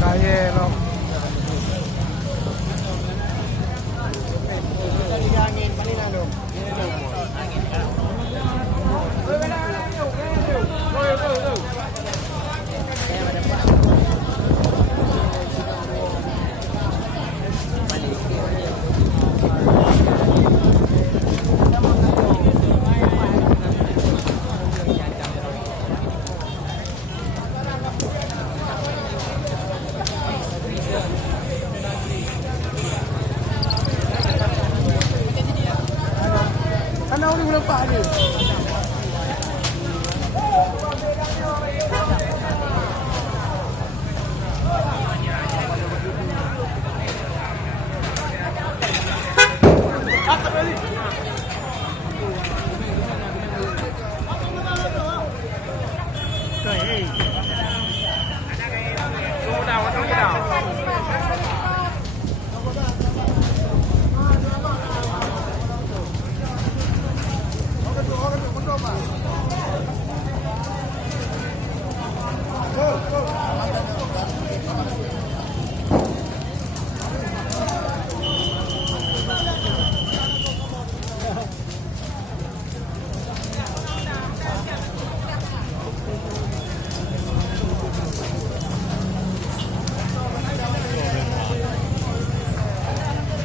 Kaya no. Angin, malinaw no. Ano ulit mo lang paano? Hãy subscribe cho kênh Ghiền Mì Gõ để không bỏ lỡ